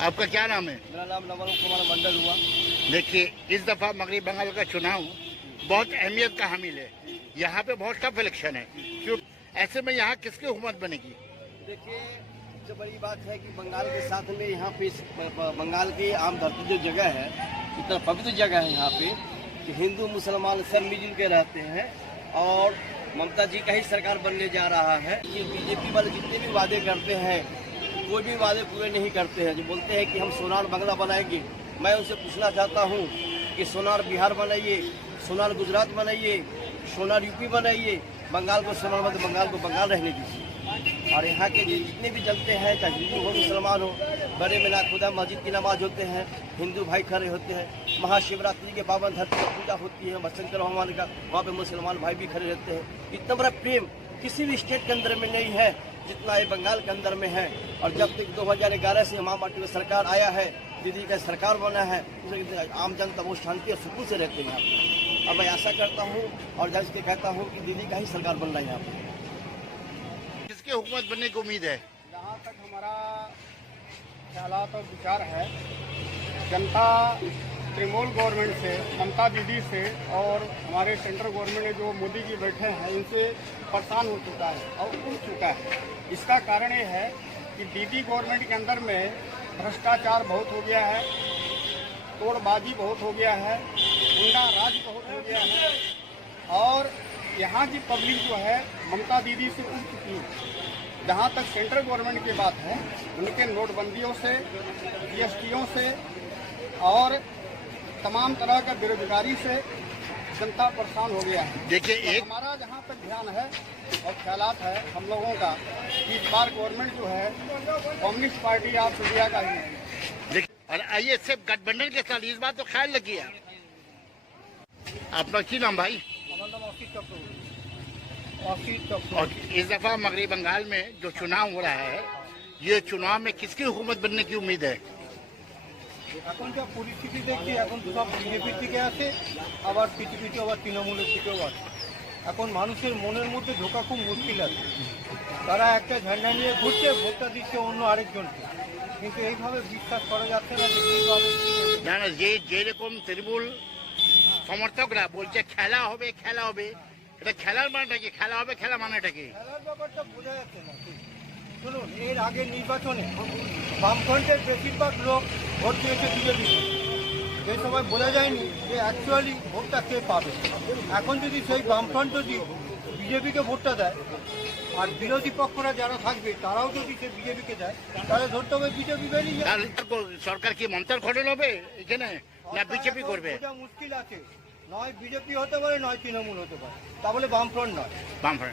आपका क्या नाम है? मेरा नाम नवल कुमार मंडल हुआ। देखिए, इस दफा मगरबी बंगाल का चुनाव बहुत अहमियत का हामिल है। यहाँ पे बहुत टफ इलेक्शन है। क्यों ऐसे में यहाँ किसकी हुकूमत बनेगी? देखिए, सबसे बड़ी बात है कि बंगाल के साथ में यहाँ पे बंगाल की आम धरती जो जगह है, इतना पवित्र जगह है यहाँ पे कि हिंदू मुसलमान सब मिलजुल के रहते हैं और ममता जी का ही सरकार बनने जा रहा है। ये बीजेपी वाले जितने भी वादे करते हैं, कोई भी वादे पूरे नहीं करते हैं। जो बोलते हैं कि हम सोनार बंगला बनाएंगे, मैं उनसे पूछना चाहता हूँ कि सोनार बिहार बनाइए, सोनार गुजरात बनाइए, सोनार यूपी बनाइए, बंगाल को सोनार मत बंगाल को बंगाल रहने दीजिए। और यहाँ के जितने भी जलते हैं, चाहे हिंदू हो मुसलमान हो, बड़े में ना खुदा मस्जिद की नमाज होते हैं, हिंदू भाई खड़े होते हैं। महाशिवरात्रि के पावन धरती पर पूजा होती है शंकर भगवान का, वहाँ पे मुसलमान भाई भी खड़े रहते हैं। इतना बड़ा प्रेम किसी भी स्टेट के अंदर में नहीं है जितना ये बंगाल के अंदर में है। और जब तक 2011 से हमारा पार्टी में सरकार आया है, दीदी का सरकार बना है, आम जनता वो शांति और सुकून से रहते हैं यहाँ पे। अब मैं आशा करता हूँ और जज के कहता हूँ कि दीदी का ही सरकार बन रहा है यहाँ पे। किसकी हुकूमत बनने की उम्मीद है? जहाँ तक हमारा ख्यालात और विचार है, जनता तृणमूल गवर्नमेंट से, ममता दीदी से और हमारे सेंट्रल गवर्नमेंट में जो मोदी जी बैठे हैं, इनसे परेशान हो चुका है और उड़ चुका है। इसका कारण ये है कि दीदी गवर्नमेंट के अंदर में भ्रष्टाचार बहुत हो गया है, तोड़बाजी बहुत हो गया है, गुंडा राज बहुत हो गया है और यहाँ की पब्लिक जो है ममता दीदी से उड़ चुकी है। जहाँ तक सेंट्रल गवर्नमेंट की बात है, उनके नोटबंदियों से, जीएसटीओं से और तमाम तरह का बेरोजगारी से जनता परेशान हो गया है। देखिए, एक हमारा जहाँ तक ध्यान है और ख्यालात है हम लोगों का कि इस बार गवर्नमेंट जो है कम्युनिस्ट पार्टी ऑफ इंडिया का ही है। और आइए सिर्फ गठबंधन के साथ इस बात तो ख्याल रखिए। अपना की नाम भाई? और इस दफा मगरबी बंगाल में जो चुनाव हो रहा है, ये चुनाव में किसकी हुकूमत बनने की उम्मीद है? এখন যা পরিস্থিতি দেখছি, এখন সব বিজেপির দিকে আছে, আবার পিছু পিছু আবার তৃণমূলের দিকেও আছে। এখন মানুষের মনের মধ্যে ঢোকা খুব মুশকিল আছে। তারা একটা ঝান্ডা নিয়ে ঘুরছে, ভোটটা দিচ্ছে অন্য আরেকজনকে, কিন্তু এইভাবে বিশ্বাস করা যাচ্ছে না যে কীভাবে না না, যেরকম তৃণমূল সমর্থকরা বলছে খেলা হবে খেলা হবে, এটা খেলার মানেটা কি? খেলা হবে খেলা মানেটা কি? খেলার ব্যাপারটা বোঝা যাচ্ছে না। শুনুন, এর আগের নির্বাচনে বামফ্রন্টের বেশিরভাগ লোক ভোট দিয়েছে বিজেপিকে। সেই সময় বোঝা যায়নি যে অ্যাকচুয়ালি ভোটটা কে পাবে। এখন যদি সেই বামফ্রন্ট যদি বিজেপিকে ভোটটা দেয় আর বিরোধী পক্ষরা যারা থাকবে তারাও যদি সে বিজেপিকে দেয়, তাহলে ধরতে হবে বিজেপি বেরিয়ে যায়। তাহলে সরকার কি মমতার গঠন হবে এখানে, না বিজেপি করবে? বোঝা মুশকিল আছে। নয় বিজেপি হতে পারে, নয় তৃণমূল হতে পারে, তা বলে বামফ্রন্ট নয়। বামফ্রন্ট।